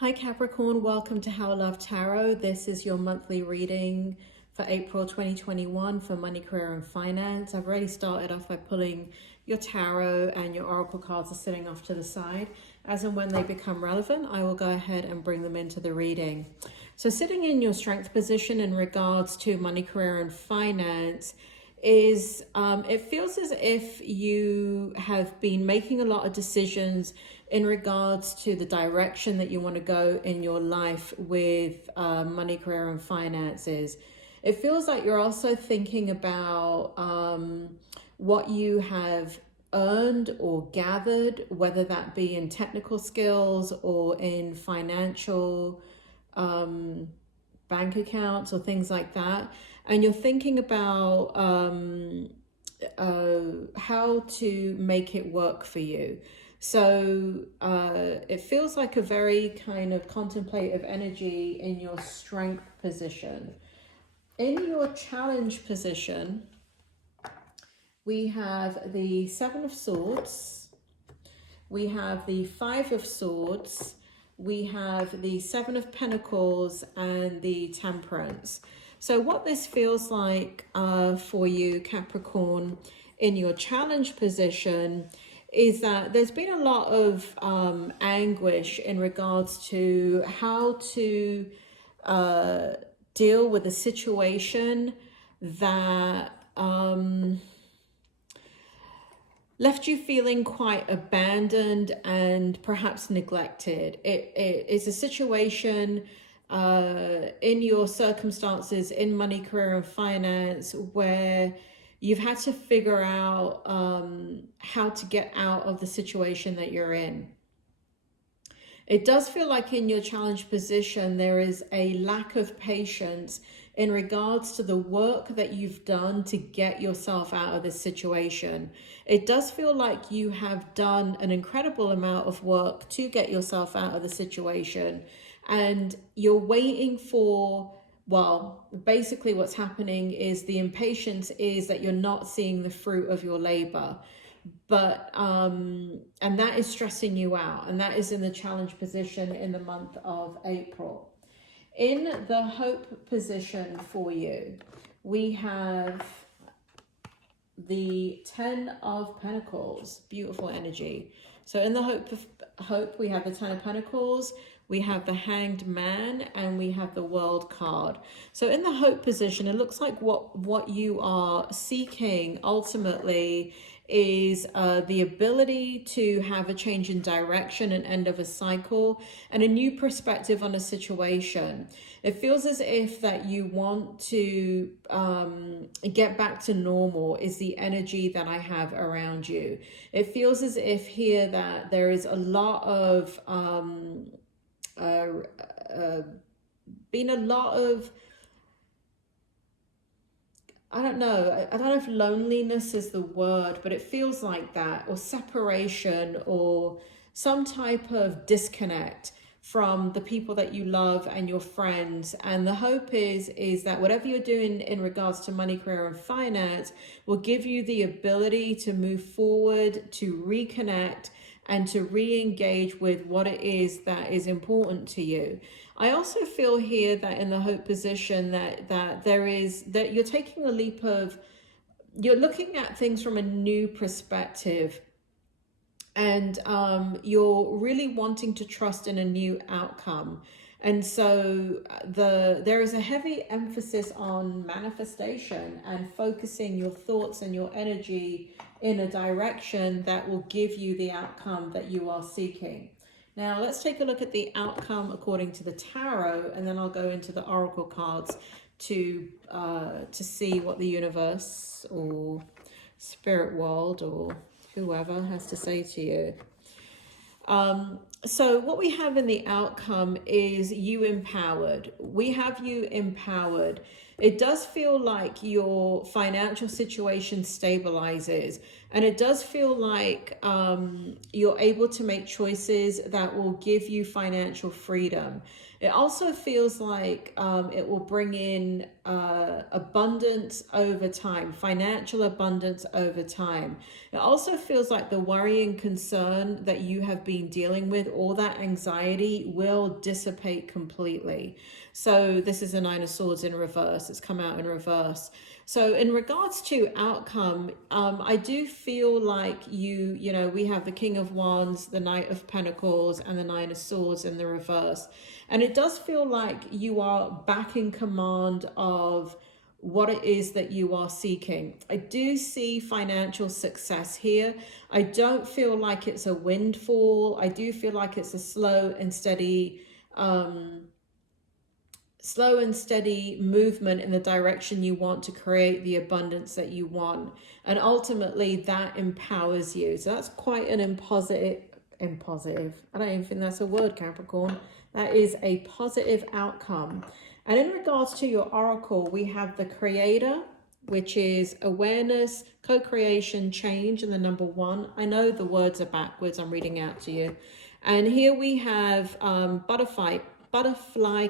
Hi Capricorn, welcome to How I Love Tarot. This is your monthly reading for April 2021 for money, career and finance. I've already started off by pulling your tarot, and your oracle cards are sitting off to the side. As and when they become relevant, I will go ahead and bring them into the reading. So sitting in your strength position in regards to money, career and finance is it feels as if you have been making a lot of decisions in regards to the direction that you want to go in your life with money, career and finances. It feels like you're also thinking about what you have earned or gathered, whether that be in technical skills or in financial bank accounts or things like that. And you're thinking about how to make it work for you. So it feels like a very kind of contemplative energy in your strength position. In your challenge position, we have the Seven of Swords, we have the Five of Swords, we have the Seven of Pentacles and the Temperance. So what this feels like for you, Capricorn, in your challenge position is that there's been a lot of anguish in regards to how to deal with a situation that left you feeling quite abandoned and perhaps neglected. It's a situation in your circumstances in money, career and finance where you've had to figure out how to get out of the situation that you're in. It does feel like in your challenge position there is a lack of patience in regards to the work that you've done to get yourself out of this situation. It does feel like you have done an incredible amount of work to get yourself out of the situation, and you're waiting for, well, basically what's happening is the impatience is that you're not seeing the fruit of your labor. But and that is stressing you out, and that is in the challenge position in the month of April. In the hope position for you, we have the Ten of Pentacles, beautiful energy. So in the hope, we have the Ten of Pentacles, we have the Hanged Man, and we have the World card. So in the hope position, it looks like what you are seeking ultimately is the ability to have a change in direction, an end of a cycle, and a new perspective on a situation. It feels as if that you want to get back to normal is the energy that I have around you. It feels as if here that there is a lot of been a lot of, I don't know if loneliness is the word, but it feels like that, or separation, or some type of disconnect from the people that you love and your friends. And the hope is that whatever you're doing in regards to money, career and finance will give you the ability to move forward, to reconnect, and to re-engage with what it is that is important to you. I also feel here that in the hope position that you're taking a leap of, you're looking at things from a new perspective, and you're really wanting to trust in a new outcome. And so there is a heavy emphasis on manifestation and focusing your thoughts and your energy in a direction that will give you the outcome that you are seeking. Now let's take a look at the outcome according to the tarot, and then I'll go into the oracle cards to see what the universe or spirit world or whoever has to say to you. So what we have in the outcome is you empowered. We have you empowered. It does feel like your financial situation stabilizes, and it does feel like you're able to make choices that will give you financial freedom. It also feels like it will bring in abundance over time, financial abundance over time. It also feels like the worry and concern that you have been dealing with, all that anxiety will dissipate completely. So this is a Nine of Swords in reverse. It's come out in reverse. So in regards to outcome, I do feel like you know, we have the King of Wands, the Knight of Pentacles, and the Nine of Swords in the reverse. And it does feel like you are back in command of what it is that you are seeking. I do see financial success here. I don't feel like it's a windfall. I do feel like it's a slow and steady movement in the direction you want to create the abundance that you want. And ultimately that empowers you. So that's quite an impositive. I don't even think that's a word, Capricorn. That is a positive outcome. And in regards to your oracle, we have the Creator, which is awareness, co-creation, change, and the number 1. I know the words are backwards. I'm reading out to you. And here we have butterfly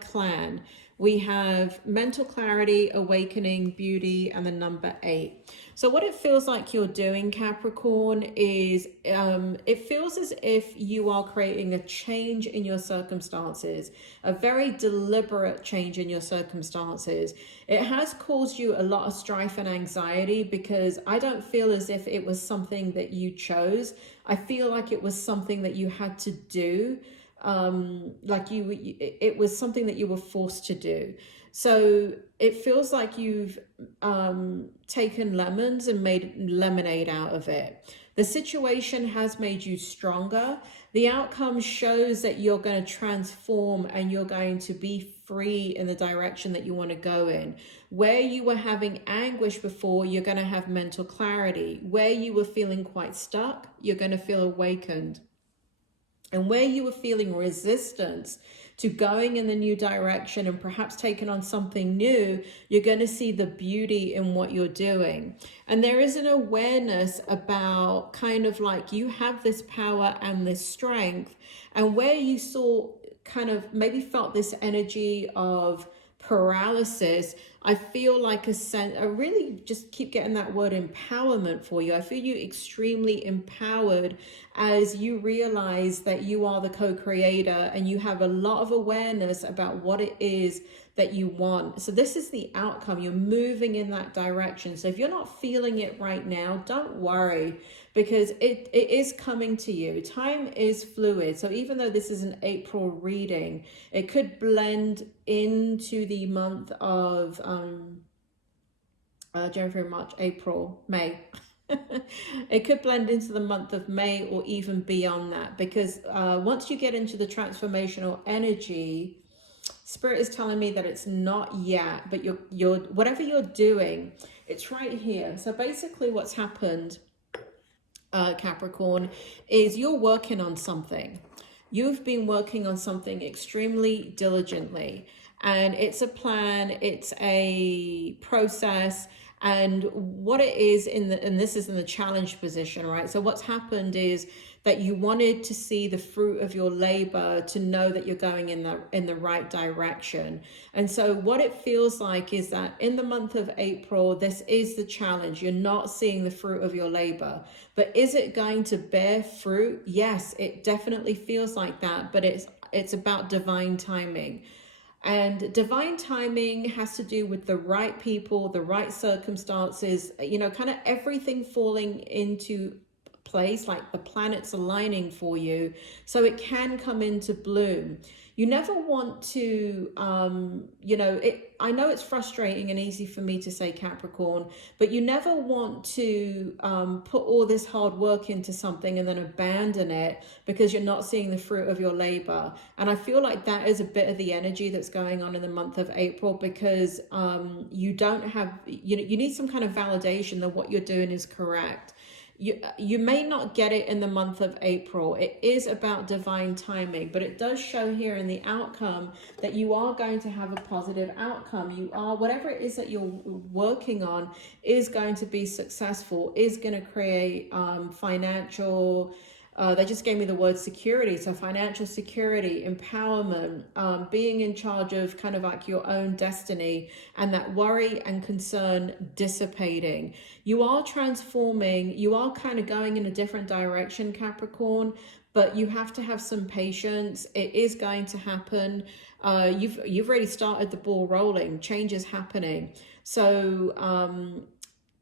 clan. We have mental clarity, awakening, beauty, and the number 8. So what it feels like you're doing, Capricorn, is it feels as if you are creating a change in your circumstances, a very deliberate change in your circumstances. It has caused you a lot of strife and anxiety because I don't feel as if it was something that you chose. I feel like it was something that you had to do. It was something that you were forced to do. So it feels like you've taken lemons and made lemonade out of it. The situation has made you stronger. The outcome shows that you're going to transform and you're going to be free in the direction that you want to go in. Where you were having anguish before, you're going to have mental clarity. Where you were feeling quite stuck, you're going to feel awakened. And where you were feeling resistance to going in the new direction and perhaps taking on something new, you're going to see the beauty in what you're doing. And there is an awareness about kind of like you have this power and this strength. And where you saw kind of maybe felt this energy of paralysis, I feel like I really just keep getting that word empowerment for you. I feel you extremely empowered as you realize that you are the co-creator and you have a lot of awareness about what it is that you want. So this is the outcome. You're moving in that direction. So if you're not feeling it right now, don't worry, because it is coming to you. Time is fluid. So even though this is an April reading, it could blend into the month of January, March, April, May. It could blend into the month of May or even beyond that, because once you get into the transformational energy, Spirit is telling me that it's not yet, but you're whatever you're doing, it's right here. So basically what's happened, Capricorn, is you're working on something. You've been working on something extremely diligently, and it's a plan, it's a process. And what it is and this is in the challenge position, right? So what's happened is that you wanted to see the fruit of your labor, to know that you're going in the right direction. And so what it feels like is that in the month of April, this is the challenge. You're not seeing the fruit of your labor, but is it going to bear fruit? Yes, it definitely feels like that, but it's about divine timing. And divine timing has to do with the right people, the right circumstances, you know, kind of everything falling into place, like the planets aligning for you, so it can come into bloom. You never want to, I know it's frustrating and easy for me to say, Capricorn, but you never want to put all this hard work into something and then abandon it because you're not seeing the fruit of your labor. And I feel like that is a bit of the energy that's going on in the month of April, because you don't have, you need some kind of validation that what you're doing is correct. You may not get it in the month of April. It is about divine timing, but it does show here in the outcome that you are going to have a positive outcome. You are, whatever it is that you're working on is going to be successful, is going to create financial, they just gave me the word security. So financial security, empowerment, being in charge of kind of like your own destiny, and that worry and concern dissipating. You are transforming. You are kind of going in a different direction, Capricorn, but you have to have some patience. It is going to happen. You've already started the ball rolling. Change is happening. So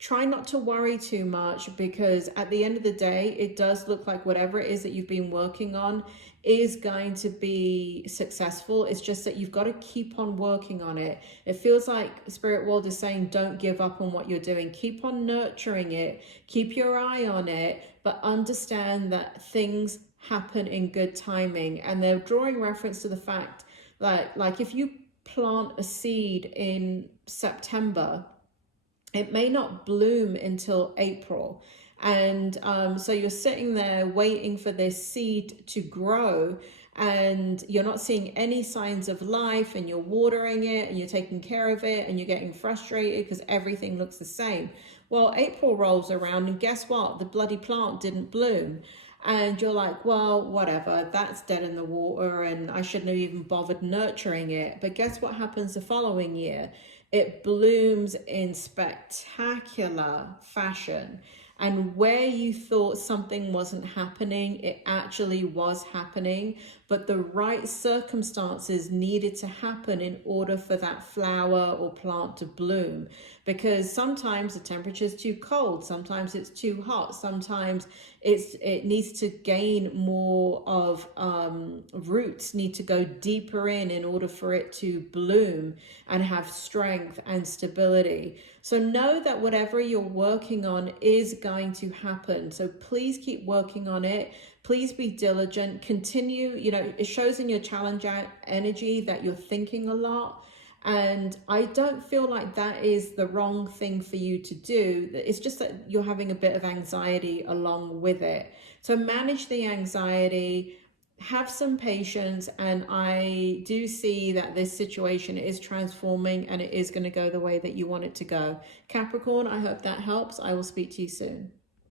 try not to worry too much, because at the end of the day, it does look like whatever it is that you've been working on is going to be successful. It's just that you've got to keep on working on it. It feels like Spirit World is saying, don't give up on what you're doing. Keep on nurturing it. Keep your eye on it, but understand that things happen in good timing. And they're drawing reference to the fact that, like, if you plant a seed in September, it may not bloom until April. And so you're sitting there waiting for this seed to grow, and you're not seeing any signs of life, and you're watering it and you're taking care of it and you're getting frustrated because everything looks the same. Well, April rolls around and guess what? The bloody plant didn't bloom. And you're like, well, whatever, that's dead in the water and I shouldn't have even bothered nurturing it. But guess what happens the following year? It blooms in spectacular fashion. And where you thought something wasn't happening, it actually was happening. But the right circumstances needed to happen in order for that flower or plant to bloom. Because sometimes the temperature is too cold, sometimes it's too hot, sometimes it needs to gain more of roots need to go deeper in order for it to bloom and have strength and stability. So know that whatever you're working on is going to happen. So please keep working on it. Please be diligent. Continue. You know, it shows in your challenge energy that you're thinking a lot. And I don't feel like that is the wrong thing for you to do. It's just that you're having a bit of anxiety along with it. So manage the anxiety, have some patience, and I do see that this situation is transforming and it is going to go the way that you want it to go. Capricorn, I hope that helps. I will speak to you soon.